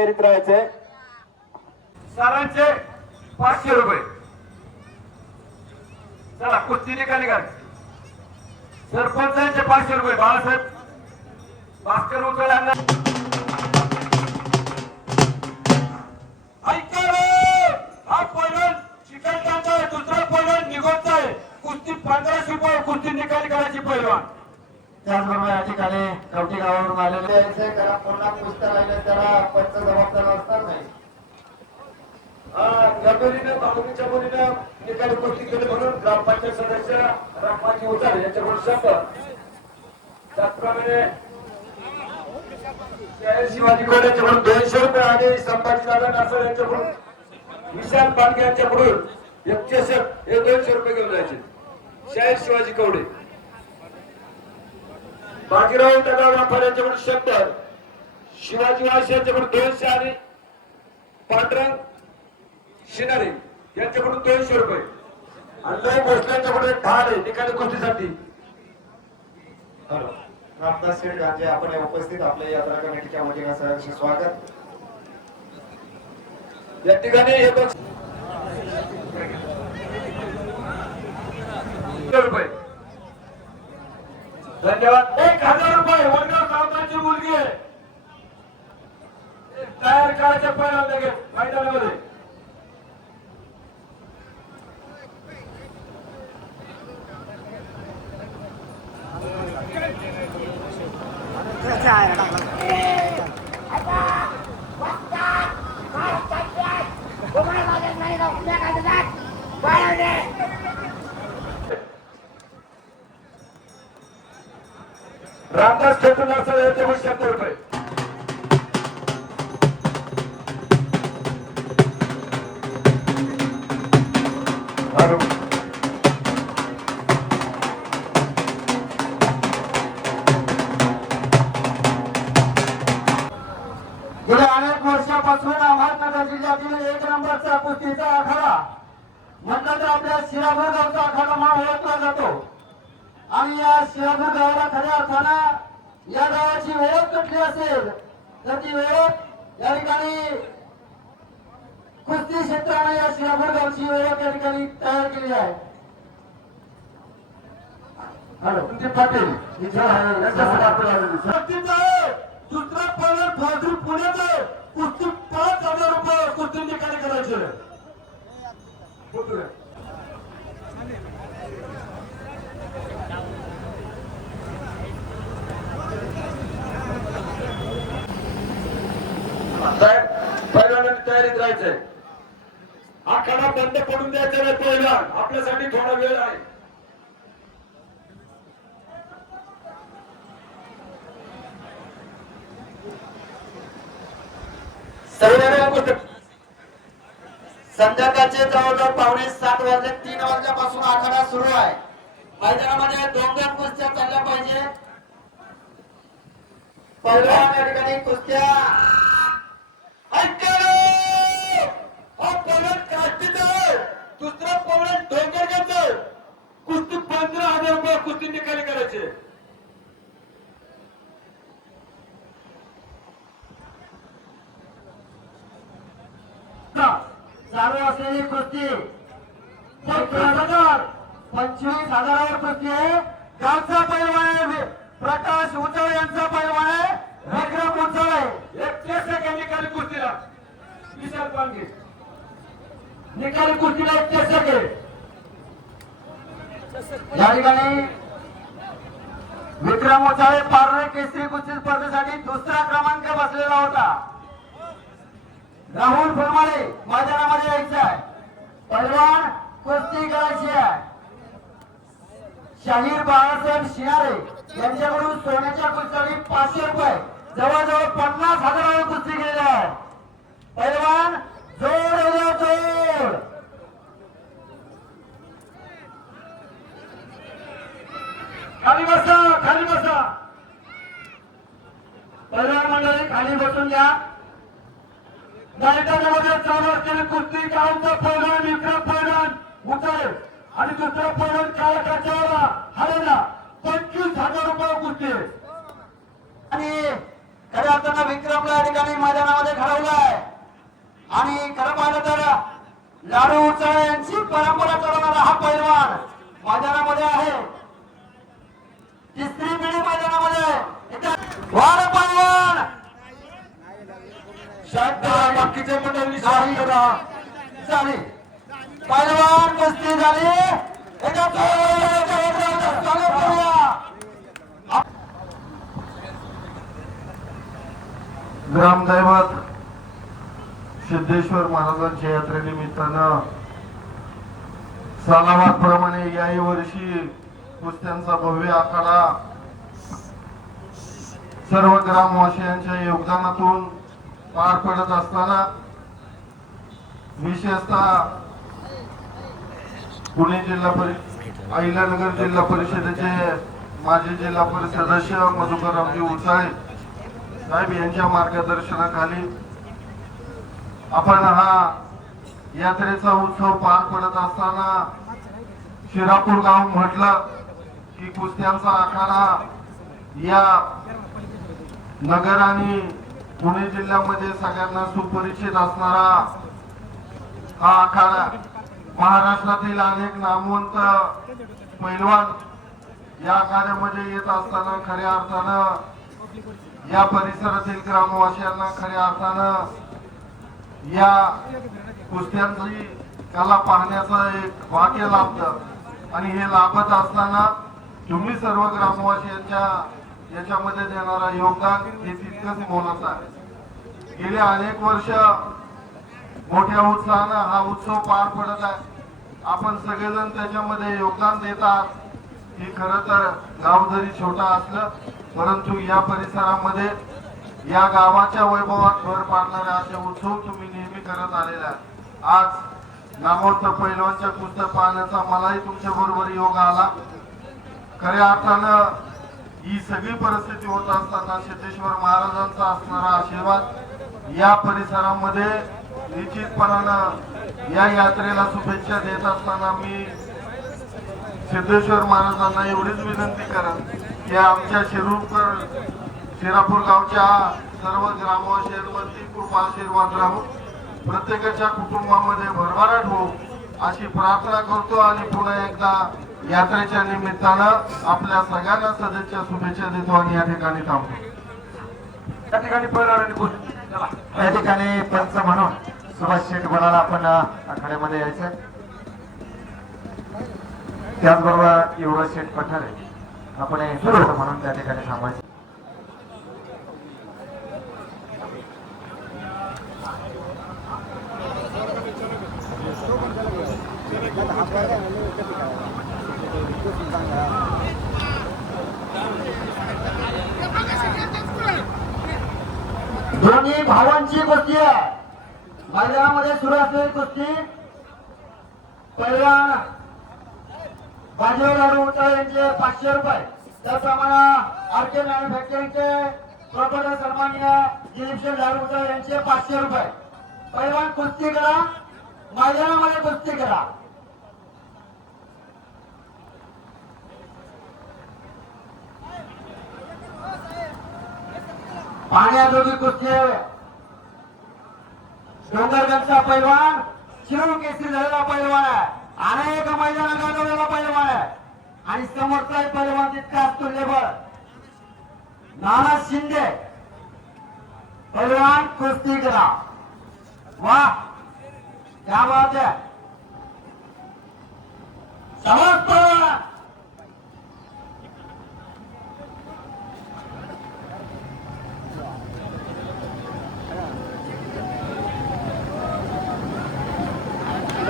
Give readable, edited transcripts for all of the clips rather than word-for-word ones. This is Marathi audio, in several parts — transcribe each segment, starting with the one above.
तयारीत राहायचंय. सरांचे 500 रुपये. चला कुस्ती निकाली का. सरपंचांचे 500 रुपये. बाळासाहेब भास्कर उचल. हा पैलवान चिकलठाणचा आहे, दुसरा पैलवान निघोचा आहे. कुस्ती 1500 रुपये कुस्ती निकाली करायची पैलवान. त्याचबरोबर या ठिकाणी कवठी गावावरून आलेले यायचे कारण पूर्ण कुस्त्या राहिले त्याला पंच जबाबदार असणार नाही. गडबडीने बाबूच्या मुलीनं निकाली कुस्ती केली म्हणून ग्रामपंचायत सदस्य रामाजी उचाल यांच्याकडून शब्द. त्याचप्रमाणे शिवाजी कोड यांच्याकडून 200 रुपये आणि संभाजी दादा नासर यांच्याकडून विशाल पांडे यांच्याकडून 200 रुपये घेऊन जायचे. शाहीर शिवाजी कवडे, बाजीराव दादा वाफार यांच्याकडून 70, शिवाजी वास यांच्याकडून 200 आणि पांडुरंग शिनारे यांच्याकडून 200 रुपये. आणि भोसले यांच्याकडून 10 निकाली कुस्तीसाठी. रामदास शेठ गांजे आपण उपस्थित आपल्या यात्रा कमिटीच्या वतीने सहर्ष स्वागत. या ठिकाणी हे बघ रुपये. धन्यवाद. 1000 रुपये वडगाव सावंतांची मुलगी आहे तयार करायच्या पहिला लगेच मैदानामध्ये. रामदास खेटून असं याच्याकडून 70 रुपये. गेल्या अनेक वर्षापासून अहमदनगर जिल्ह्यातील 1 नंबरचा कुस्तीचा आखाडा म्हटलं तर आपल्या शिरापूर गावचा आखाडा म्हणून ओळखला जातो. आणि या शिरापूर गावाला खऱ्या अर्थानं या गावाची ओळख कुठली असेल तर ती ओळख या ठिकाणी कुस्ती क्षेत्राने या शिरापूर गावची ओळख या ठिकाणी तयार केली आहे. हॅलो पाटील दुसरा पैलवान फाजूर पुण्याचा आहे. कुस्ती 5000 रुपये कुस्ती निकाली करायचे. पैलवानांनी तयारीत राहायचंय. आखाडा बंद पडून द्यायचा नाही. पैलवान आपल्यासाठी थोडा वेळ आहे. संध्याकाळचे जवळजवळ 7:15 वाजले. 3 वाजल्यापासून आखाडा सुरू आहे. मैदानामध्ये 2 कुस्त्या चालल्या पाहिजे. पहिल्या या ठिकाणी कुस्त्या दुसरा पैलवान डोंगरगावचा कुस्ती 15,000 रुपये कुस्ती निकाली करायचे. चालू असलेली कुस्ती 25,000वर कुस्ती आहे. गावचा पैलवान प्रकाश उचळ यांचा पैलवान आहे. विक्रम उचळ 31 सेकंद निकाली कुस्तीला. विशाल पांडे निकाली कुस्तीला 31 सेकंद. या ठिकाणी विक्रम उचाळे पारणे केसरी कुस्ती स्पर्धेसाठी 2रा क्रमांक बसलेला होता. राहुल फरमाळे मैदानामध्ये यायचं आहे. पैलवान कुस्ती करायची आहे. शाहीर बाळासाहेब शिनारे यांच्याकडून सोन्याच्या कुस्तीसाठी 500 रुपये जवळजवळ 50,000 कुस्ती केलेली आहे. पैलवान जोड जोड. खाली बसा, खाली बसा. पैलवान मंडळी खाली बसून घ्या. मैदानामध्ये चालू असलेली कुस्ती गावचा पैलवान विक्रम पैलवान उचाळे आणि दुसरा पैलवान काळकाच्यावाला हरेला 25,000 रुपये कुस्ती. आणि खऱ्या अर्थानं विक्रमला या ठिकाणी मैदानामध्ये घडवलाय आणि खरं पाहिलं तर लाडू उचाळे यांची परंपरा चालवणारा हा पैलवान मैदानामध्ये आहे. तिसरी पिढी मैदानामध्ये वार पैलवान शांत बाकीचे मंडळी झाली झाली पैलवान कुस्ती झाली. एका स्वागत करूया. ग्रामदैवत सिद्धेश्वर महाराजांच्या यात्रेनिमित्तानं सालाबादप्रमाणे याही वर्षी कुस्त्यांचा भव्य आखाडा सर्व ग्रामवासियांच्या योगदानातून पार पडत असताना विशेषतः पुणे जिल्हा अहिल्यानगर जिल्हा परिषदेचे माजी जिल्हा परिषद सदस्य मधुकररावजी उचाळे साहेब यांच्या मार्गदर्शनाखाली आपण हा यात्रेचा उत्सव पार पडत असताना शिरापूर गाव म्हटलं की कुस्त्यांचा आखाडा या नगर आणि पुणे जिल्ह्यामध्ये सगळ्यांना सुपरिचित असणारा हा आखाडा महाराष्ट्रातील अनेक नामवंत पैलवान या आखाड्यामध्ये येत असताना खऱ्या अर्थानं या परिसरातील ग्रामवासियांना खऱ्या अर्थानं या कुस्त्यांची कला पाहण्याचं एक भाग्य लाभतं आणि हे लाभत असताना तुम्ही सर्व ग्रामवासियांच्या याच्यामध्ये देणारा योगदान हे तितकंच मोलाचं आहे. गेले अनेक वर्ष मोठ्या उत्साहानं हा उत्सव पार पडत आहे. आपण सगळेजण त्याच्यामध्ये योगदान देतात. हे खरं तर गाव जरी छोटा असलं परंतु या परिसरामध्ये या गावाच्या वैभवात भर पाडणारे असे उत्सव तुम्ही नेहमी करत आलेले आहात. आज नामवंत पैलवानच्या कुस्त्या पाहण्याचा मलाही तुमच्या बरोबर योग आला. खऱ्या अर्थानं ही सगळी परिस्थिती होत असताना सिद्धेश्वर महाराजांचा असणारा आशीर्वाद या परिसरामध्ये निश्चितपणानं या यात्रेला शुभेच्छा देत असताना मी सिद्धेश्वर महाराजांना एवढीच विनंती करत की आमच्या शिरापूर गावच्या सर्व ग्रामवासियांवरती कृपा आशीर्वाद राहू, प्रत्येकाच्या कुटुंबामध्ये भरभराट हो अशी प्रार्थना करतो आणि पुन्हा एकदा यात्रेच्या निमित्तानं आपल्या सगळ्यांना सदिच्छा शुभेच्छा देतो आणि या ठिकाणी थांबतो. या ठिकाणी या ठिकाणी पंच म्हणून सुभाष शेठ बनाला आपण आखाड्यामध्ये यायचं. त्याचबरोबर युवराज शेठ पठारे आपण म्हणून त्या ठिकाणी थांबायचं. दोन्ही भावांची कुस्ती आहे. मैदानामध्ये सुरू असलेली कुस्ती पैलवान बाजीराव लाडू उचाळे यांचे 500 रुपये, त्याचप्रमाणे आरके मॅन्युफॅक्चरिंगचे प्रॉपर्टर सन्माननीय दिलीपशेठ लाडू उचाळे यांचे 500 रुपये. पैलवान कुस्ती करा, मैदानामध्ये कुस्ती करा. पाण्याजोगी कुस्ती डोंगरगडचा पैलवान शिरू केसरी झालेला पैलवान आहे, अनेक मैदान गाजवलेला पैलवान आहे आणि समोरचा पैलवान तितका असतो लेबर नाना शिंदे. पैलवान कुस्ती करा. वाह क्या बात है. समस्त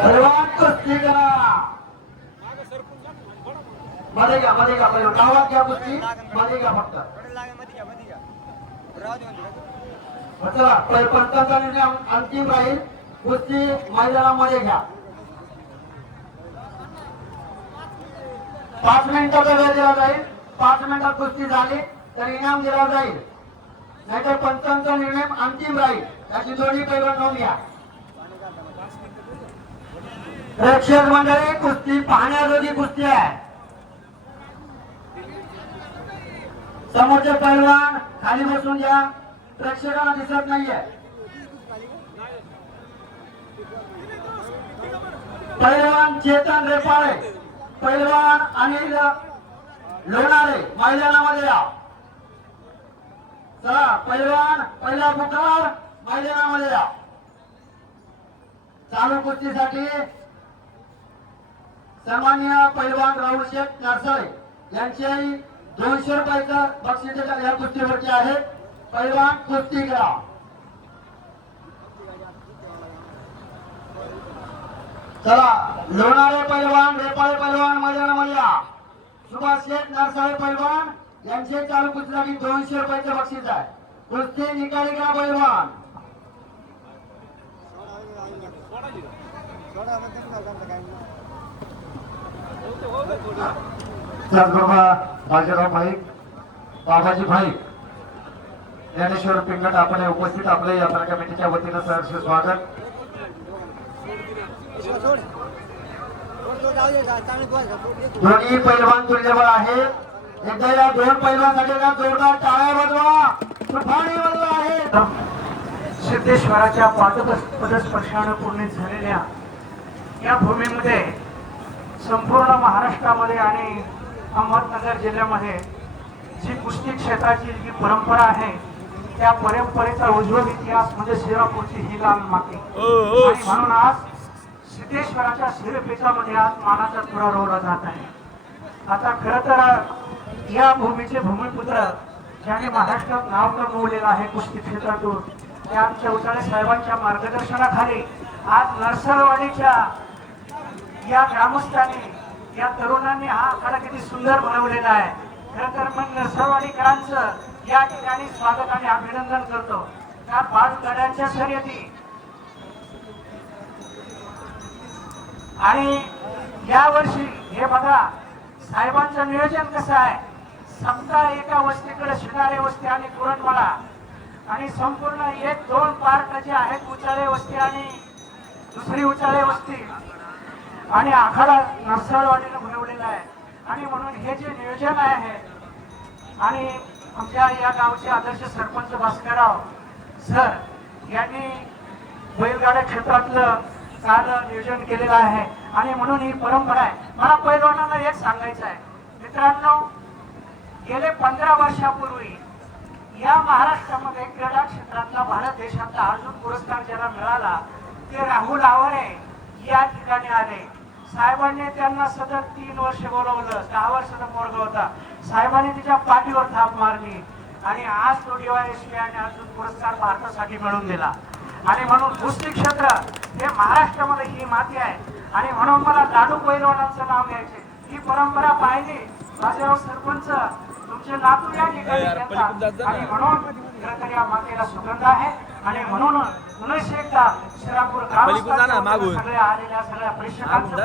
पैलवान कुस्ती करा. मध्ये घ्या पैलवान गावात घ्या कुस्ती मध्ये घ्या फक्त. चला पंचांचा निर्णय अंतिम राहील. कुस्ती मैदानामध्ये घ्या. 5 मिनिटाचा वेळ दिला जाईल. 5 मिनिटात कुस्ती झाली तर इनाम दिला जाईल, नाहीतर पंचांचा निर्णय अंतिम राहील. त्याची दोन्ही पैलवान नोंद घ्या. प्रेक्षक मंडळी कुस्ती पाहण्याजोगी कुस्ती आहे. समोरचे पैलवान खाली बसून घ्या. प्रेक्षकांना दिसत नाहीये. पैलवान चेतन रेपाळे, पैलवान अनिल लोणारे मैदानामध्ये या. चला पैलवान पहिला पुकार मैदानामध्ये या. चालू कुस्तीसाठी सन्माननीय पैलवान राहुल शेठ नरसळे यांचे 200 रुपयाचं बक्षीस या कुस्तीवरचे आहे. पैलवान कुस्ती करा. चला लोणारे पैलवान, रेपाळे पैलवान मैदानामध्ये या. सुभाष शेठ नरसळे पैलवान यांचे चालू कुस्तीसाठी 200 रुपयाचं बक्षीस आहे. कुस्ती निकाली करा पैलवान. त्याचबरोबर बाजीराव भाईक, बाबाजी भाईक, ज्ञानेश्वर पिंगट आपण उपस्थित. आपल्या यात्रा कमिटीच्या वतीनं सहर्ष स्वागत. दोन्ही पैलवान तुल्यबळ आहेत. एकदा या दोन पैलवानसाठी जोरदार टाळ्या वाजवा, तुफानी वाजवा आहे. सिद्धेश्वराच्या पदस्पर्शानं पूर्ण झालेल्या या भूमीमध्ये संपूर्ण महाराष्ट्रामध्ये आणि अहमदनगर जिल्ह्यामध्ये जी कुस्ती क्षेत्राची जी परंपरा आहे त्या परंपरेचा उज्ज्वल इतिहास म्हणजे श्रीरामपूरची ही लाल माती. आणि म्हणून आज सिद्धेश्वराच्या शिरपेचामध्ये आज मानाचा तुरा रोवला जात आहे. आता खरं तर या भूमीचे भूमिपुत्र ज्याने महाराष्ट्रात नाव कमवलेलं आहे कुस्ती क्षेत्रातून, त्या आमच्या उचाळे साहेबांच्या मार्गदर्शनाखाली आज नरसळवाडीच्या या ग्रामस्थांनी, या तरुणांनी हा आखाडा किती सुंदर बनवलेला आहे. खरं तर मग नरसळवाडीकरांचं या ठिकाणी स्वागत आणि अभिनंदन करतो. त्या बालगाड्यांच्या शर्यती आणि यावर्षी हे बघा साहेबांचं नियोजन कसं आहे. सप्ताह एका वस्तीकडे शिणारे वस्ती आणि कुरणमाळा आणि संपूर्ण 1-2 पार्ट जे आहेत उचाळे वस्ती आणि दुसरी उचाळे वस्ती आणि आखाडा नरसळवाडीनं बनवलेला आहे. आणि म्हणून हे जे नियोजन आहे आणि आमच्या या गावचे आदर्श सरपंच भास्करराव सर यांनी बैलगाड्या क्षेत्रातलं काल नियोजन केलेलं आहे आणि म्हणून ही परंपरा आहे. मला पैलवानांना एक सांगायचं आहे मित्रांनो, गेले 15 वर्षापूर्वी या महाराष्ट्रामध्ये क्रीडा क्षेत्रातला भारत देशातला अर्जुन पुरस्कार ज्याला मिळाला ते राहुल आवारे या ठिकाणी आले. साहेबांनी त्यांना सतत 3 वर्ष बोलवलं. 10 वर्षाचा पोरगा होता. साहेबांनी तिच्या पाठीवर थाप मारली आणि आज तो DYSP आणि अर्जुन पुरस्कार भारतासाठी मिळवून दिला. आणि म्हणून कुस्ती क्षेत्र हे महाराष्ट्रामध्ये ही माती आहे. आणि म्हणून मला लाडू पैलवानांचं नाव घ्यायचे. ही परंपरा पाहिली माझ्या सरपंच तुमचे नातू या ठिकाणी येतात आणि म्हणून खरं तर या मातेला सुगंध आहे. आणि म्हणून पुन्हा एकदा श्रीरामपूर ग्रामस्थांना सगळे आलेल्या सगळ्या प्रेक्षकांचं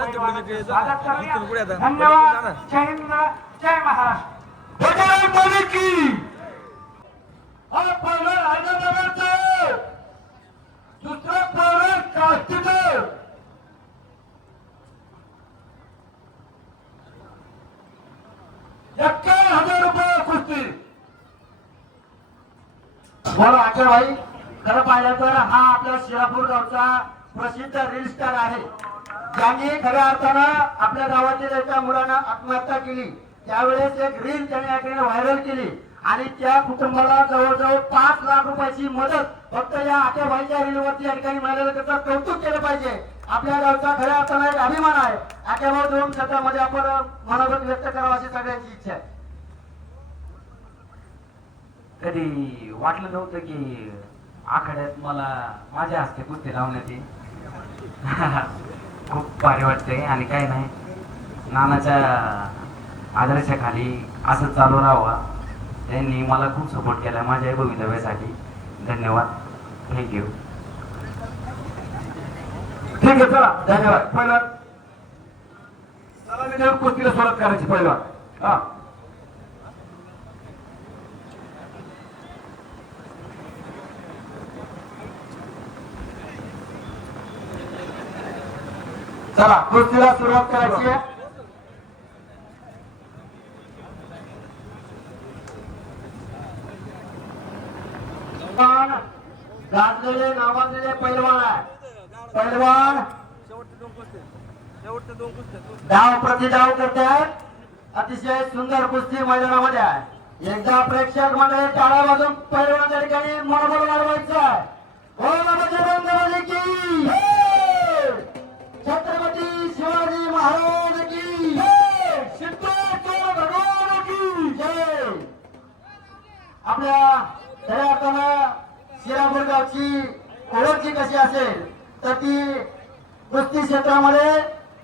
स्वागत करूया. धन्यवाद. जय हिंद, जय महाराष्ट्र. बजरंग बली की हा पैलवान हैदराबादचा दुसरा पैलवान काष्टीकर. 51,000 रुपये कुस्ती. बोला आके भाई, खरं पाहिलं तर हा आपल्या शिरापूर गावचा प्रसिद्ध रील स्टार आहे, ज्यांनी खऱ्या अर्थानं आपल्या गावातील एका मुलानं आत्महत्या केली. त्यावेळेस एक रील त्याने या ठिकाणी व्हायरल केली आणि त्या कुटुंबाला जवळजवळ 5 लाख रुपयाची मदत फक्त या आकेभाईच्या रीलवरती या ठिकाणी मिळालेलं. त्याचं कौतुक केलं पाहिजे. आपल्या गावचा खऱ्या अर्थानं एक अभिमान आहे. आकेभाऊ दोन शब्दामध्ये आपण मनोगत व्यक्त करावं अशी सगळ्यांची इच्छा आहे. कधी वाटलं नव्हतं की आखाड्यात मला माझ्या हस्ते कुस्ती लावण्यात येईल. खूप भारी वाटतंय. आणि काय नाही, नानाच्या आदर्शाखाली असं चालू राहावं. त्यांनी मला खूप सपोर्ट केला माझ्या भवितव्यासाठी. धन्यवाद. थँक्यू. ठीक आहे, चला धन्यवाद. पहिला चला मी कुस्तीला सुरुवात करायची. पहिला हा चला कुस्तीला सुरुवात करायची आहे. पैलवान आहे. पैलवान धाव प्रतिधाव करतात. अतिशय सुंदर कुस्ती मैदानामध्ये आहे. एकदा प्रेक्षक मंडळी टाळ्या वाजून पैलवानच्या ठिकाणी मनोबल वाढवायचं आहे. बोला बजरंग बली की जय! छत्रपती शिवाजी महाराज की जय! सिद्धेश्वर भगवान की जय! आपल्या खऱ्या अर्थानं शिरापूर गावची ओळख जी कशी असेल तर ती कुस्ती क्षेत्रामध्ये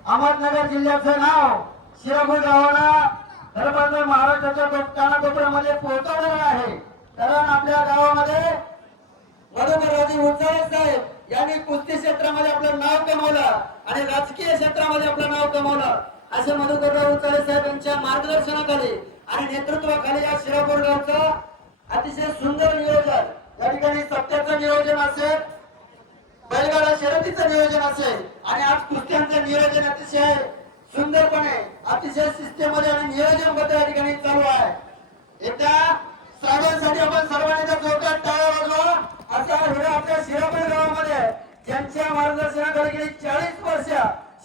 अहमदनगर जिल्ह्याचं नाव शिरापूर गावाला खरं महाराष्ट्राच्या कानाकोपऱ्यामध्ये पोहोचवलेलं आहे. कारण आपल्या गावामध्ये मधुकरराजे उंचाळे साहेब यांनी कुस्ती क्षेत्रामध्ये आपलं नाव कमवलं आणि राजकीय क्षेत्रामध्ये आपलं नाव कमवलं. असे मधुकरराव उंचाळे साहेब यांच्या मार्गदर्शनाखाली आणि नेतृत्वाखाली या शिरापूर गावचं अतिशय सुंदर नियोजन, या ठिकाणी सत्याचं नियोजन असेल, बैलगाडा शर्यतीचं नियोजन असेल आणि आज कुस्त्यांचं नियोजन अतिशय सुंदरपणे अतिशय सिस्टममध्ये आणि नियोजनबद्ध या ठिकाणी चालू आहे. एकदा साहेबांसाठी आपण सर्वांनी जोरदार टाळ्या वाजवा. असा हिरो आपल्या शिरापूर गावामध्ये ज्यांच्या मार्गदर्शनाखाली गेली 40 वर्ष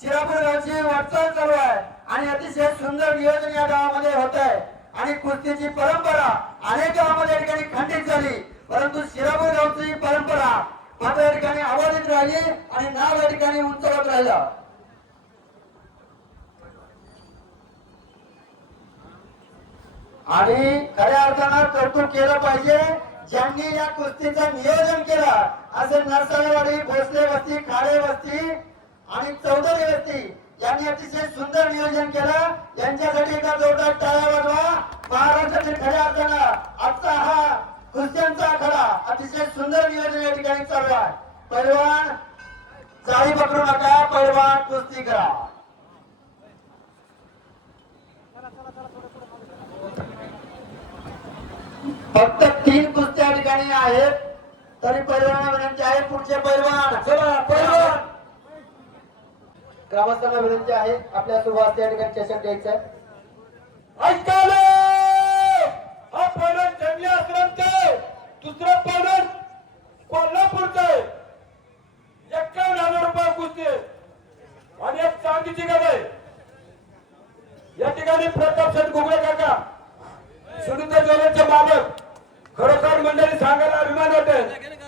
शिरापूर गावची वाटचाल चालू आहे आणि अतिशय सुंदर नियोजन या गावामध्ये होत आहे. आणि कुस्तीची परंपरा अनेक गावामध्ये या ठिकाणी खंडित झाली, परंतु शिरापूर गावची परंपरा मात्र या ठिकाणी अबाधित राहिली आणि नाव या ठिकाणी उंचावत राहिलं. आणि खऱ्या अर्थानं कौतुक केलं पाहिजे ज्यांनी या कुस्तीचं नियोजन केलं. असे नरसाळेवाडी, भोसले वस्ती, खाडे वस्ती आणि चौधरी वस्ती यांनी अतिशय सुंदर नियोजन केलं. यांच्यासाठी एका जोरदार टाळ्या वाजवा. महाराष्ट्रातील खऱ्या अर्थानं आजचा हा कुस्त्यांचा आखाडा अतिशय सुंदर नियोजन या ठिकाणी चालू आहे. पैलवान जाळी पकडू नका, पैलवान कुस्ती करा. फक्त 3 कुस्त्या ठिकाणी आहेत तरी पैलवानांना विनंती आहे. पुढचे पैलवान चला पैलवान. ग्रामस्थांना विनंती आहे आपल्या सुरुवात या ठिकाणी चषक द्यायचं आहे. ऐकायला हा पैलवान जंगली आश्रमचे दुसरा पैलवान कोल्हापूरचे 51,000 रुपये कुस्ती आणि एक चांदीची गद आहे. या ठिकाणी प्रताप शेठ घुगळे काका सुनीता ज्वेलरचे मालक. खरोखर मंडळी सांगायला अभिमान वाटते.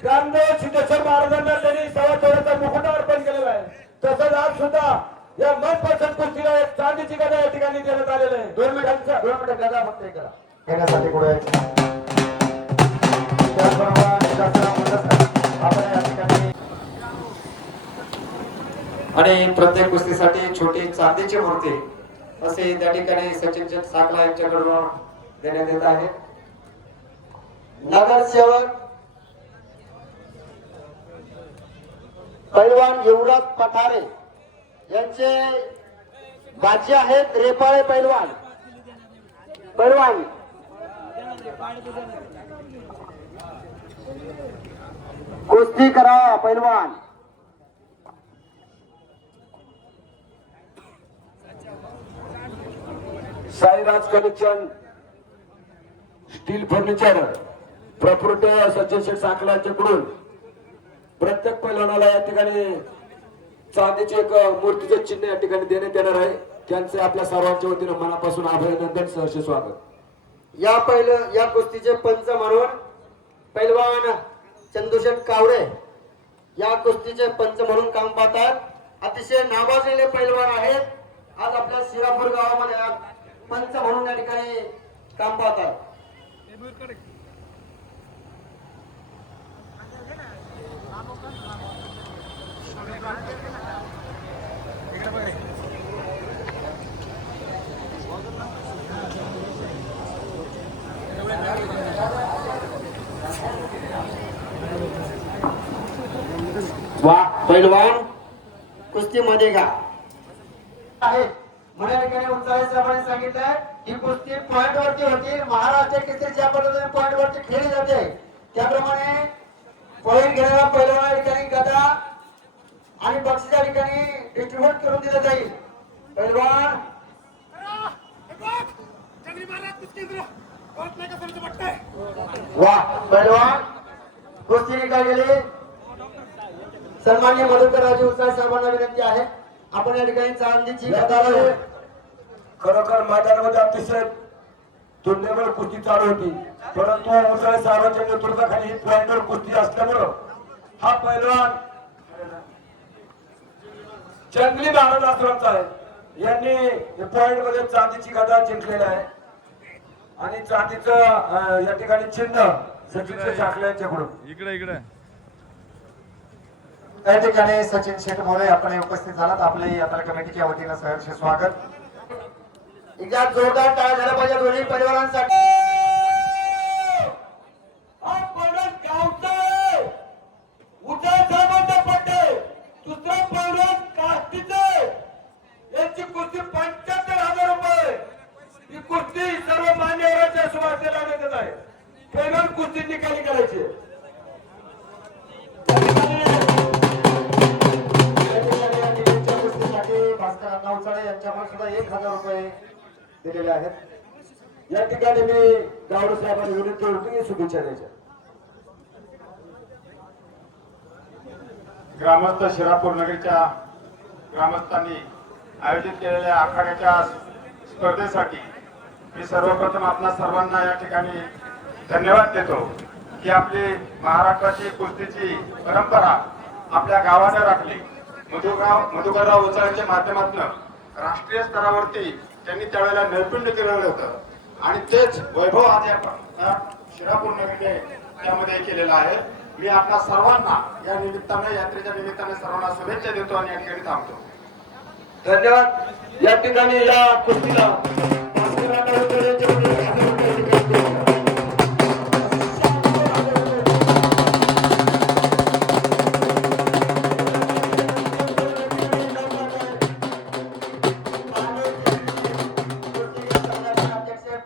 रामदेव सिद्धेश्वर महाराजांना त्यांनी सव्वा तोळ्याचा मुकुट अर्पण केलेला आहे. तसंच आज सुद्धा या मनपसंत कुस्तीला एक चांदीची गदा या ठिकाणी देण्यात आलेलं आहे. 2 मिनिटं गदा फक्त हे करा घेण्यासाठी पुढे त्याचबरोबर आपण या ठिकाणी आणि प्रत्येक कुस्तीसाठी छोटी चांदीची मूर्ती असे त्या ठिकाणी सचिन साखला यांच्याकडून देण्यात येत आहे. नगरसेवक पैलवान युवराज पठारे यांचे बाजी आहेत. रेपाळे पैलवान पैलवान कुस्ती करा पैलवान. Sairaj collection steel furniture property Sachin Sheth Sakhla यांच्याकडून प्रत्येक पैलवानाला या ठिकाणी चांदीचे एक मूर्तीचे चिन्ह या ठिकाणी देण्यात येणार आहे. त्यांचे आपल्या सर्वांच्या वतीनं मनापासून अभिनंदन, सहर्ष स्वागत. या कुस्तीचे पंच म्हणून पैलवान चंदूशेठ कावडे या कुस्तीचे पंच म्हणून काम पाहतात. अतिशय नावाजलेले पैलवान आहेत. आज आपल्या शिरापूर गावामध्ये पंच म्हणून या ठिकाणी काम पाहतात. वा पैलवान कुस्तीमध्ये का आहे म्हणून या ठिकाणी उंचाळे साहेबांनी सांगितलंय ही कुस्ती पॉइंट वरती होती. महाराष्ट्र केसरी ज्या पद्धतीने पॉइंट वरती खेळली जाते त्याप्रमाणे पॉइंट घेणारा पैलवान या ठिकाणी गदा आणि बक्षीस या ठिकाणी डिस्ट्रीब्यूट करून दिलं जाईल. पैलवान वा पैलवान कुस्ती निकाल गेली. सन्मान्य मधुकरराजे उचल साहेबांना विनंती आहे आपण या ठिकाणी चांदीची याद्वारे खरोखर मैदानामध्ये अतिशय तुलनेवर कुस्ती चालू होती, परंतु उसाळे साहेबांच्या नेतृत्वाखाली ही पॉइंटवर कुस्ती असल्यामुळं हा पैलवान जंगली महाराज आश्रमचा आहे. यांनी पॉइंट मध्ये चांदीची गदा जिंकलेली आहे आणि चांदीचं या ठिकाणी चिन्ह सचिन ठाकरे यांच्याकडून इकडे त्या ठिकाणी सचिन शेठ मोरे आपण उपस्थित झालात. आपले यात्रा कमिटीच्या वतीनं सहर्ष स्वागत. एकदा जोरदार टाळ्या झाल्या पाहिजे दोन्ही परिवारांसाठी. यांची कुस्ती 75,000 रुपये. ही कुस्ती सर्व मान्यवरांच्या सुवासिला देण्यात आहे. पैलवान कुस्ती निकाली करायची. भास्कर अण्णा उचाळे यांच्याकडून सुद्धा 1,000 रुपये दिलेले आहेत. या ठिकाणी मी गावडे साहेबांनी विनंती करतो की शुभेच्छा द्यायच्या. ग्रामस्थ शिरापूर नगरीच्या ग्रामस्थांनी आयोजित केलेल्या आखाड्याच्या स्पर्धेसाठी मी सर्वप्रथम आपणा सर्वांना या ठिकाणी धन्यवाद देतो की आपली महाराष्ट्राची कुस्तीची परंपरा आपल्या गावाने राखली. मधुकरराव उचाळ्यांच्या माध्यमातून राष्ट्रीय स्तरावरती त्यांनी त्यावेळेला नैपुण्य केलेलं होतं आणि तेच वैभव आज या शिरापूर नगरीने त्यामध्ये केलेलं आहे. मी आपल्या सर्वांना या निमित्ताने यात्रेच्या निमित्ताने सर्वांना शुभेच्छा देतो आणि या ठिकाणी थांबतो. धन्यवाद. या ठिकाणी या कुस्तीला भास्कर अण्णा उचाळे यांच्याकडून 1,000 रुपये निकाली दिले.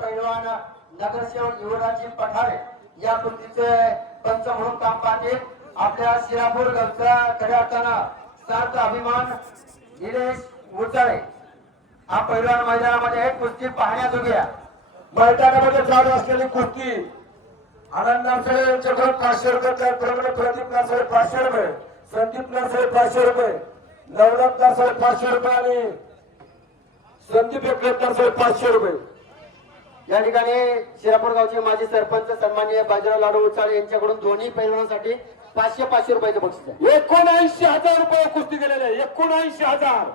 पैलवान नगरसेवक युवराजी पठारे या कुस्तीचे पंच म्हणून काम पाहतील. आपल्या शिरापूर गावचा खऱ्या अर्थानं सार्थ अभिमान निलेश उचाळे हा पैलवान मैदानामध्ये कुस्ती पाहण्याजोगी आहे. मैदानामध्ये चालू असलेली कुस्ती आनंद नारसाळे यांच्याकडून 500 रुपये, त्याचप्रमाणे प्रदीप नारसाळे 500 रुपये, संदीप नारसाळे 500 रुपये, नवनाथ नारसाळे 500 रुपये आणि संदीप एकनाथ नारसाळे 500 रुपये. या ठिकाणी शिरापूर गावचे माजी सरपंच सन्माननीय बाजीराव लाडू उचाळे यांच्याकडून दोन्ही पैलवानांसाठी 500 रुपयाचं बक्षीस आहे. 79,000 रुपये कुस्ती केलेले आहे. 79,000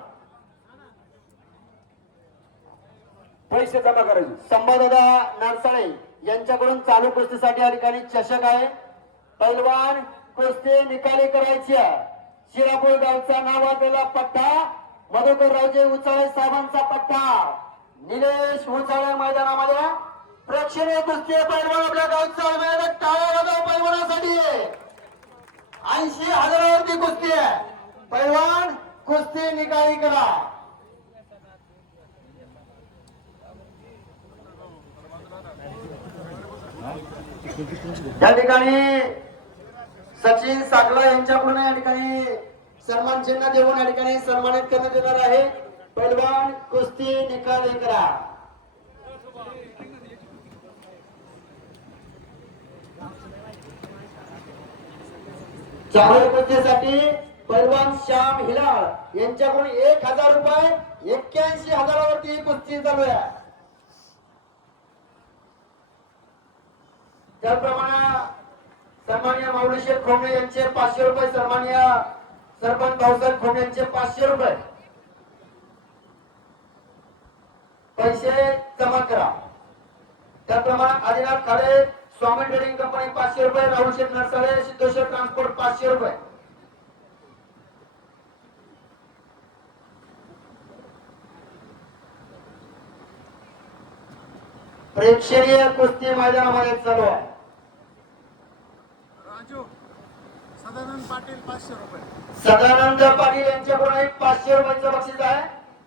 पैसे जमा करायचे. संभादादा नारसाळे यांच्याकडून चालू कुस्तीसाठी या ठिकाणी चषक आहे. पैलवान कुस्ती निकाली करायची आहे. शिरापूर गावचा नावाजलेला पट्टा मधुकररावजे उचाळे साहेबांचा पट्टा निलेश उचाळे मैदानामध्ये प्रेक्षणीय कुस्ती पैलवान आपल्या गावचा मैदान टाळा वाजवा पैलवानासाठी 80,000 वरती कुस्ती आहे. पैलवान कुस्ती निकाली करा. या ठिकाणी सचिन सागला यांच्याकडून या ठिकाणी सन्मान चिन्ह देऊन या ठिकाणी सन्मानित करण्यात येणार आहे. पैलवान कुस्ती निकाली करा. चालू कुस्तीसाठी पैलवान श्याम हिलाळ यांच्याकडून 1,000 रुपये 81,000 वरती कुस्ती चालू आहे. त्याप्रमाणे सन्मान्य माऊली शेठ खोमणे यांचे 500 रुपये, सन्मान्य सरपंच भाऊसाहेब खोमणे यांचे 500 रुपये पैसे जमा करा. त्याप्रमाणे आदिनाथ खाडे स्वामी ट्रेडिंग कंपनी 500 रुपये, राहुल शेठ नरसाळे सिद्धेश्वर ट्रान्सपोर्ट 500 रुपये. प्रेक्षणीय कुस्ती मैदानामध्ये चालू आहे. सदानंद पाटील यांच्याकडून 500 रुपयाचं बक्षीस आहे.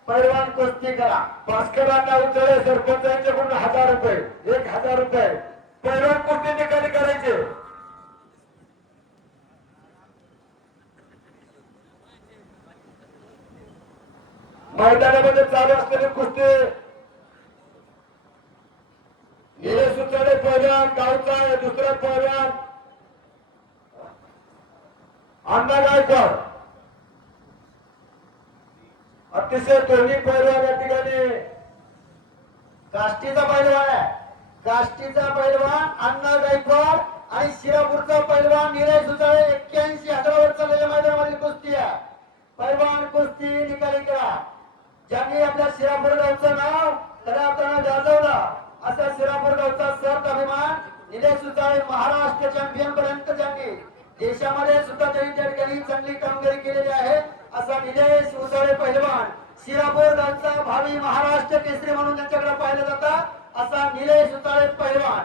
पैलवान कुस्ती करा. भास्कर अण्णा उचाळे सरपंच यांच्याकडून 1,000 रुपये, 1,000 रुपये पैलवान कुस्ती निकाली करायचे. मैदानामध्ये चालू असलेली कुस्ती निलेश उचाळे पैलवान गावचा दुसरा पैलवान अण्णा गायकवाड अतिशय दोन्ही पैलवान या ठिकाणी काष्टीचा पैलवान आहे. काष्टीचा पैलवान अण्णा गायकवाड आणि शिरापूरचा पैलवान निलेश सुचाळे 81,000 चाललेल्या मैदानामधील कुस्ती आहे. पैलवान कुस्ती निकाली करा. ज्यांनी आपल्या शिरापूर गावचं नाव खऱ्या अर्थानं गाजवलं असा शिरापूर गावचा सर्व अभिमान निलेश सुचाळे महाराष्ट्र चॅम्पियन पर्यंत ज्यांनी देशामध्ये सुद्धा त्यांनी त्या ठिकाणी चांगली कामगिरी केलेली आहे असा निलेश सुचाळे पैलवान शिरापूर गावचा भावी महाराष्ट्र केसरी म्हणून त्यांच्याकडे पाहिलं जातं असा निलेश सुचाळे पैलवान.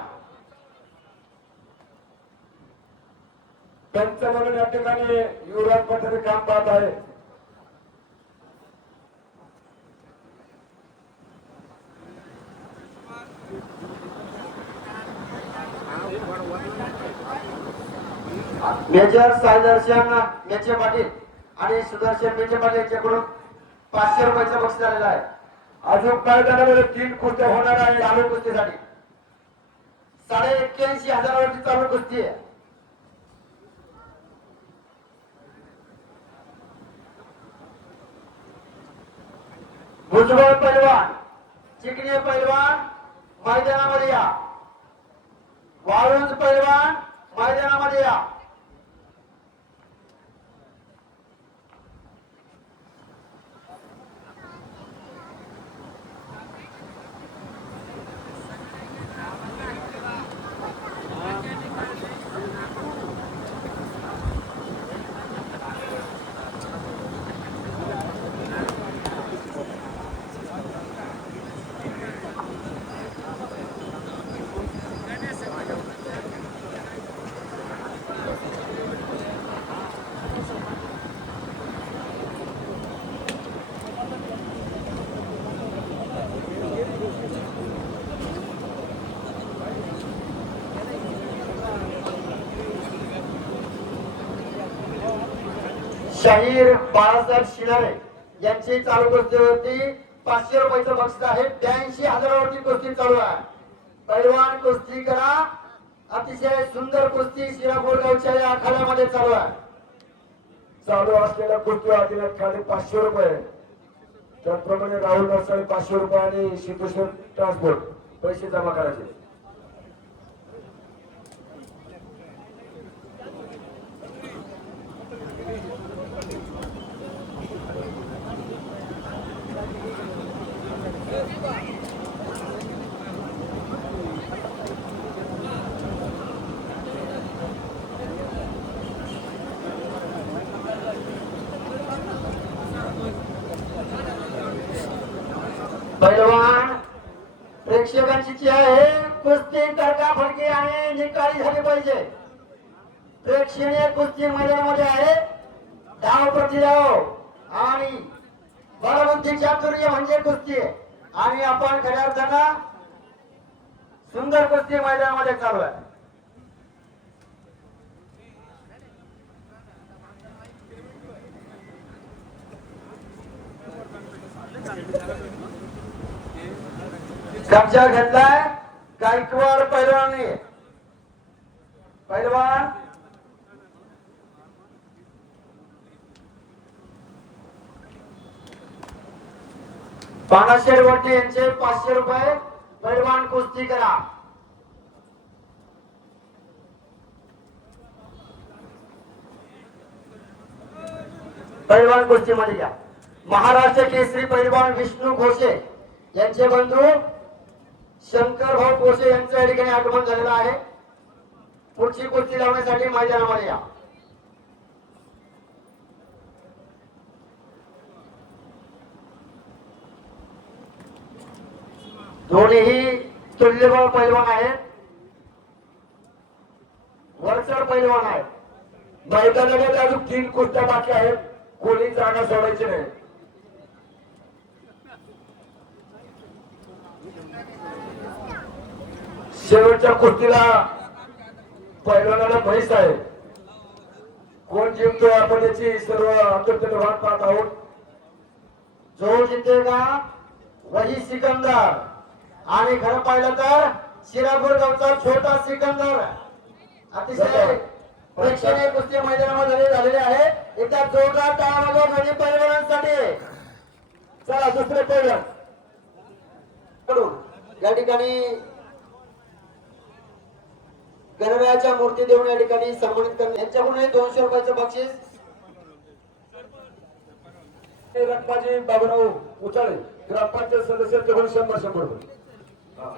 त्यांचं म्हणून या ठिकाणी युवराज पठारे काम पाहत आहे. मेजर साईदर्शन मेचे पाटील आणि सुदर्शन मेचे पाटील यांच्याकडून 500 रुपयाचं बक्षीस आलेलं आहे. अजून मैदानामध्ये 3 कुस्त्या होणार आहे. चालू कुस्तीसाठी 81,500 वरची चालू कुस्ती आहे. भुजबळ पैलवान चिकणे पैलवान मैदानामध्ये या. वाळुंज पैलवान मैदानामध्ये या. शाहीर बाळासाहेब शिनारे यांची चालू कुस्तीवरती 500 रुपयाचं बक्षीस आहे. 82,000 वरती कुस्ती चालू आहे. पैलवान कुस्ती करा. अतिशय सुंदर कुस्ती शिरापूर गावच्या या आखाड्यामध्ये चालू आहे. चालू असलेल्या कुस्ती आधीला खाली 500 रुपये. त्याचप्रमाणे राहुल नरसाळे 500 रुपये आणि सिद्धेश्वर ट्रान्सपोर्ट पैसे जमा करायचे. पैलवान प्रेक्षकांची इच्छा आहे कुस्ती तडकाफडकी आणि निकाली झाली पाहिजे. प्रेक्षणीय कुस्ती मैदानामध्ये आहे. धाव प्रतिधाव आणि बलवंती चातुर्य म्हणजे कुस्ती आणि आपण खऱ्या अर्थानं सुंदर कुस्ती मैदानामध्ये चालू आहे. कब्जा घेतलाय गायकवाड पैलवानने. पैलवान पानाशेर वटे यांचे 500 रुपये. पैलवान कुस्ती करा. पैलवान कुस्तीमध्ये घ्या. महाराष्ट्र केसरी पैलवान विष्णू घोषे यांचे बंधू शंकर भाऊ कोशे यांचं या ठिकाणी आगमन झालेलं आहे. पुढची कुस्ती लावण्यासाठी मैदानामध्ये या. दोन्हीही तुल्यबळ पैलवान आहेत. वरचढ पैलवान आहेत. मैदानामध्ये अजून 3 कुस्त्या बाकी आहेत. कोणी जागा सोडायची नाही. शेवटच्या कुस्तीला पैलवानाला म्हैस आहे. कोण जिंकतोय आपण याची सर्व आतुरतेने वाट पाहत आहोत. जो जिंकेगा वही सिकंदर. आणि खरं पाहिलं तर शिरापूर गावचा छोटा सिकंदर. अतिशय प्रेक्षणीय कुस्ती मैदानामध्ये झालेले आहे. एकदा जोरदार टाळ्या वाजवा दोन्ही पैलवानांसाठी. चला दुसरे पहिलं कडून या ठिकाणी गणरायाच्या मूर्ती देऊन या ठिकाणी सन्मानित करणे यांच्याकडून 200 रुपयाचं बक्षीस. रत्नाजी बाबूराव उचाळे ग्रामपंचायत सदस्यांच्याकडून 100 रुपये.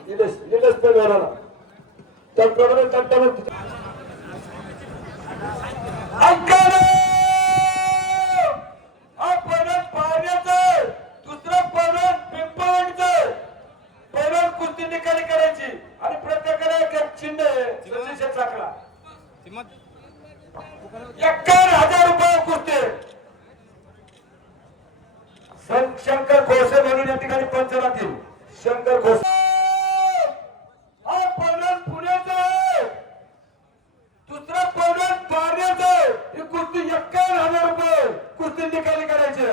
निलेश पहिलवानाला त्याचप्रमाणे तंटामुक्त हा पहिलं पाहण्याचं दुसरं पहिलं पिंपळवणचं पहिलं कुस्ती निकाली करायची आणि प्रत्येकाला एक चिन्ह सचिन चाकला 51,000 रुपये कुस्ती. शंकर घोषे म्हणून या ठिकाणी पंच राहतील. शंकर घोषे हा पहिलं पुण्याचं आहे, दुसरा पहिलं पारण्याचं. ही कुस्ती 51,000 रुपये कुस्ती निकाली करायची.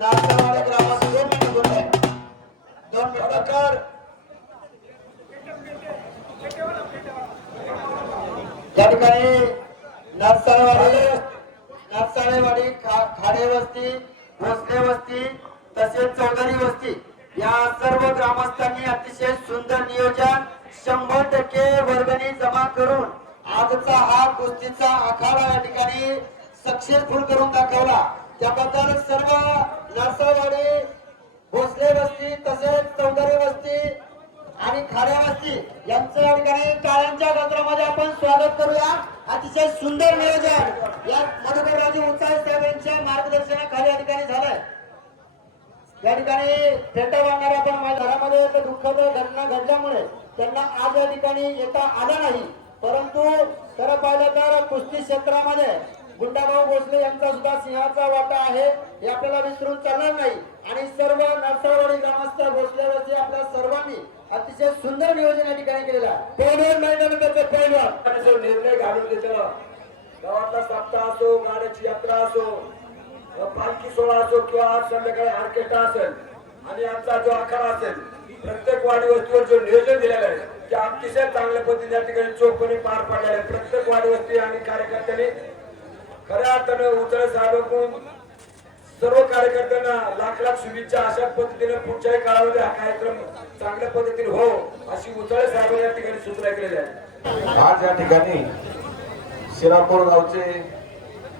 नागसावाडे ग्रामस्थ 2 मिनिटं बोलले. 2 मिनिटं कर. या ठिकाणी नरसाळेवाडी खाडे वस्ती, भोसले वस्ती तसेच चौधरी वस्ती या सर्व ग्रामस्थांनी अतिशय सुंदर नियोजन 100% वर्गणी जमा करून आजचा हा कुस्तीचा आखाडा या ठिकाणी सक्सेसफुल करून दाखवला. त्याबद्दल सर्व नरसाळेवाडी, भोसले वस्ती तसेच चौधरी वस्ती आणि खाड्या वस्ती यांचं या ठिकाणी टाळ्यांच्या गजरामध्ये आपण स्वागत करूया. अतिशय सुंदर नियोजन या मधुकरराजे उचाळे साहेब यांच्या मार्गदर्शनाखाली या ठिकाणी झालंय. या ठिकाणी फेटा बांधणाऱ्या पण माझ्या घरामध्ये एक दुःखद घटना घडल्यामुळे त्यांना आज या ठिकाणी येता आला नाही. परंतु खरं पाहिलं तर कुस्ती क्षेत्रामध्ये गुंडाभाऊ भोसले यांचा सुद्धा सिंहाचा वाटा आहे हे आपल्याला विसरून चालणार नाही. आणि सर्व नरसाळवाडी ग्रामस्थ भोसलेवरती आपल्या सर्वांनी अतिशय सुंदर नियोजन या ठिकाणी केलेलं आहे. पहिलवान मैदानाचे पहिलवान जो निर्णय घालून देतो गावातला सप्ताह असो, गाड्याची यात्रा असो, पालखी सोहळा असो किंवा आज संध्याकाळी ऑर्केस्ट्रा असेल आणि आमचा जो आखाडा असेल, प्रत्येक वाडी वस्तीवर जो नियोजन दिलेलं आहे ते अतिशय चांगल्या पद्धतीने या ठिकाणी चोखपणे पार पाडलेलं आहे. प्रत्येक वाडी वस्ती आणि कार्यकर्त्यांनी खऱ्या अर्थानं उचाळे साहेबांकडून सर्व कार्यकर्त्यांना लाख लाख शुभेच्छा. अशा पद्धतीने पुढच्याही काळामध्ये हा कार्यक्रम चांगल्या पद्धतीने हो अशी उचाळे साहेबांनी या ठिकाणी सूचना केलेली आहे. आज या ठिकाणी शिरापूर गावचे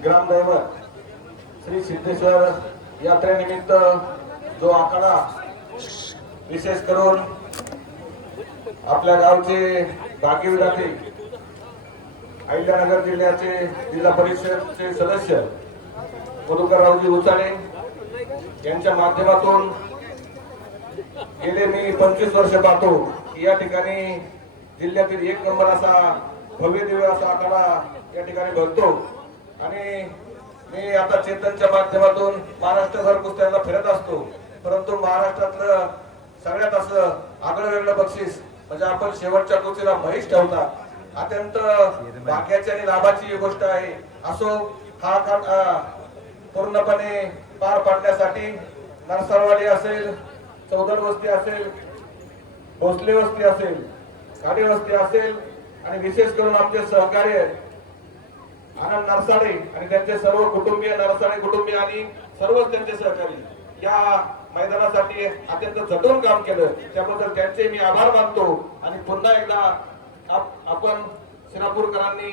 ग्रामदैवत श्री सिद्धेश्वर यात्रेनिमित्त जो आखाडा विशेष करून आपल्या गावचे भाग्यविधाते अहिल्यानगर जिल्ह्याचे जिल्हा परिषदचे सदस्य मधुकररावजी उचाळे यांच्या माध्यमातून गेले मी 25 वर्ष पाहतो की या ठिकाणी जिल्ह्यातील 1 नंबर असा भव्य दिव्य असा आखाडा या ठिकाणी भरतो. आणि मी आता चेतनच्या माध्यमातून महाराष्ट्रभर कुस्त्यांना फिरत असतो, परंतु महाराष्ट्रातलं सगळ्यात असं आगळं वेगळं बक्षीस म्हणजे आपण शेवटच्या कुस्तीला म्हैस ठेवता. अत्यंत भाग्याची आणि लाभाची गोष्ट आहे. असो हा आखाडा पूर्णपणे पार पाडण्यासाठी नरसाळवाडी असेल, चौधरी वस्ती असेल, भोसले वस्ती असेल, खाडी वस्ती असेल आणि विशेष करून आमचे सहकार्य आनंद नरसाळे आणि त्यांचे सर्व कुटुंबीय, नरसाळे कुटुंबीय आणि सर्वच त्यांचे सहकारी या मैदानासाठी अत्यंत झटून काम केलं. त्याबद्दल त्यांचे मी आभार मानतो. आणि पुन्हा एकदा आपण शिरापूरकरांनी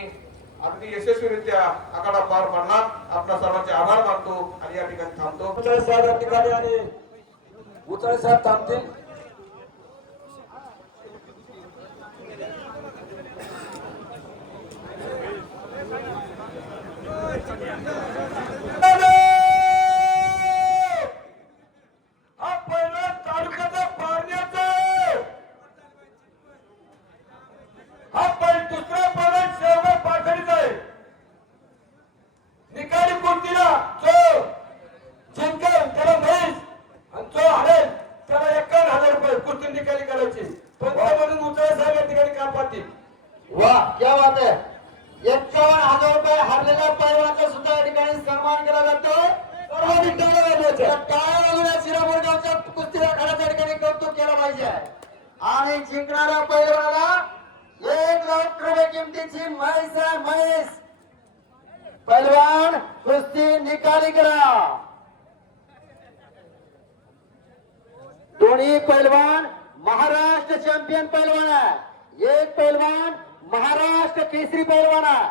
अगदी यशस्वीरित्या आखाडा पार पाडला. आपल्या सर्वांचे आभार मानतो आणि या ठिकाणी थांबतो. उचाळे साहेब या ठिकाणी आणि उचाळे साहेब थांबतील. हा पहिला तालुक्याचा पारण्याचा हा दुसरा पहिला शेवगा पाथडीचा आहे. निकाली कुस्तीला जो जिंकेल त्याला म्हैस आणि जो हरेल त्याला 51,000 रुपये कुस्ती निकाली करायची. पंचामधून उचाळे साहेब या ठिकाणी काम पाहतील. वाह क्या बात है. 51,000 रुपये हरलेल्या पैलवानाचा सुद्धा या ठिकाणी सन्मान केला जातो. सर्वाधिक टाळ्या वाजवायच्या. टाळ्या वाजवून शिरापूर गावच्या कुस्ती आखाड्याच्या ठिकाणी कौतुक केलं पाहिजे. आणि जिंकणाऱ्या पैलवानाला 1 लाख रुपये किमतीची म्हैस आहे. म्हैस पैलवान कुस्ती निकाली करा. दोन्ही पैलवान महाराष्ट्र चॅम्पियन पैलवान आहे. एक पैलवान महाराष्ट्र केसरी पैलवान आहे.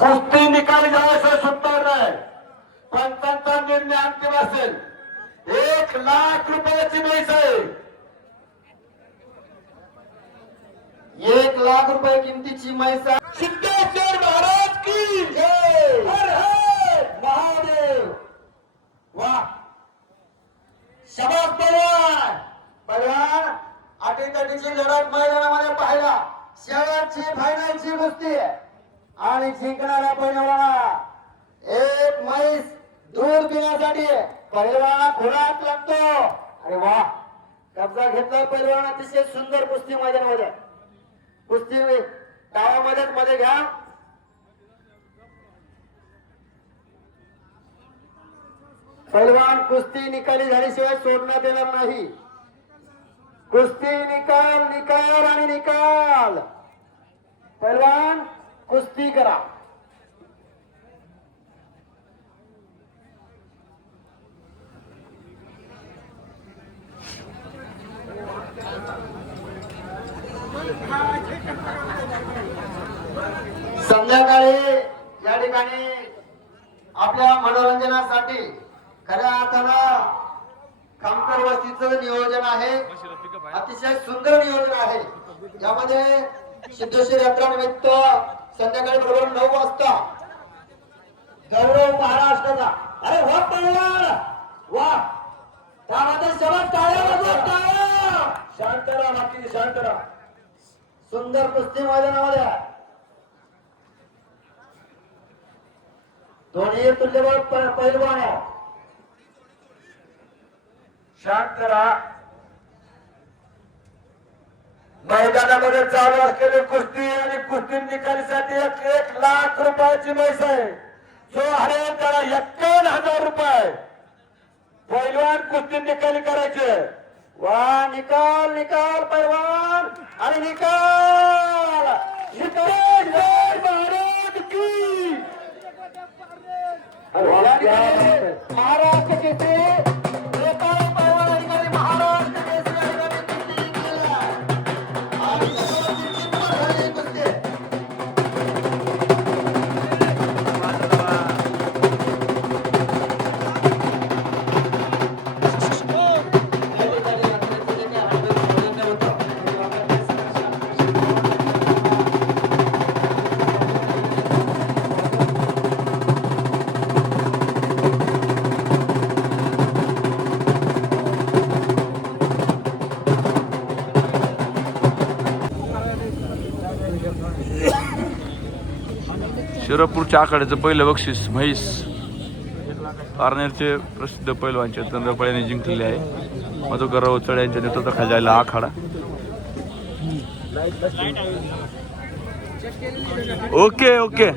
कुस्ती निकाल घ्यायचं सुटणार नाही. पंचांचा निर्णय अंतिम असेल. 1,00,000 रुपयाची मैस आहे. 1,00,000 रुपये किमतीची म्हैस आहे. सिद्धेश्वर महाराज की जय. हर हर महादेव. वा शबास पैलवान. पैलवान अटीतटीची लढत मैदानामध्ये पाहिला. शेवटची फायनलची कुस्ती आणि जिंकणारा पैलवान एक म्हैस दूध पिण्यासाठी पैलवान घोडात लागतो. अरे वा कब्जा घेतला पैलवान. अतिशय सुंदर कुस्ती मैदानामध्ये. कुस्ती डावामध्ये मध्ये घ्या. पैलवान कुस्ती निकाली झाल्याशिवाय सोडण्यात येणार नाही. कुस्ती निकाल निकाल आणि निकाल. पैलवान कुस्ती करा. संध्याकाळी या ठिकाणी आपल्या मनोरंजनासाठी खऱ्या अर्थानं कामकर वस्तीचं नियोजन आहे. अतिशय सुंदर नियोजन आहे. यामध्ये सिद्धेश्वर यात्रा निमित्त संध्याकाळी बरोबर 9 वाजता गौरव महाराष्ट्राचा. अरे वा पैलवान वा. त्यामध्ये शबास टाळ्या वाजवा टाळ्या. शांत राहा बाकी शांत राहा. सुंदर कुस्ती मैदानामध्ये दोन्ही तुल्यबळ पैलवान आहे. शांत राहा. मैदानामध्ये चालू असलेली कुस्ती आणि कुस्ती निकालीसाठी 1,00,000 रुपयाची मैस आहे. जो हरेल त्याला 51,000 रुपये. पैलवान कुस्ती निकाली करायचे. वा निकाल निकाल पैलवान आणि निकाल. सिद्धेश्वर महाराज की महाराष्ट्र केसरी नेपाळ पैलवान अधिकारी महाराष्ट्र केसरी अधिकारी कुस्ती जिंकलेला आहे. आणि सर्वांची झालेली कुस्ती. शिरपूरच्या आखाड्याचं पहिलं बक्षीस म्हैस पारनेरचे प्रसिद्ध पैलवान चंद्रपाळ यांनी जिंकलेले आहे. मधुकरराव चढ यांच्या नेतृत्वाखाली झालेला आखाडा. Okay okay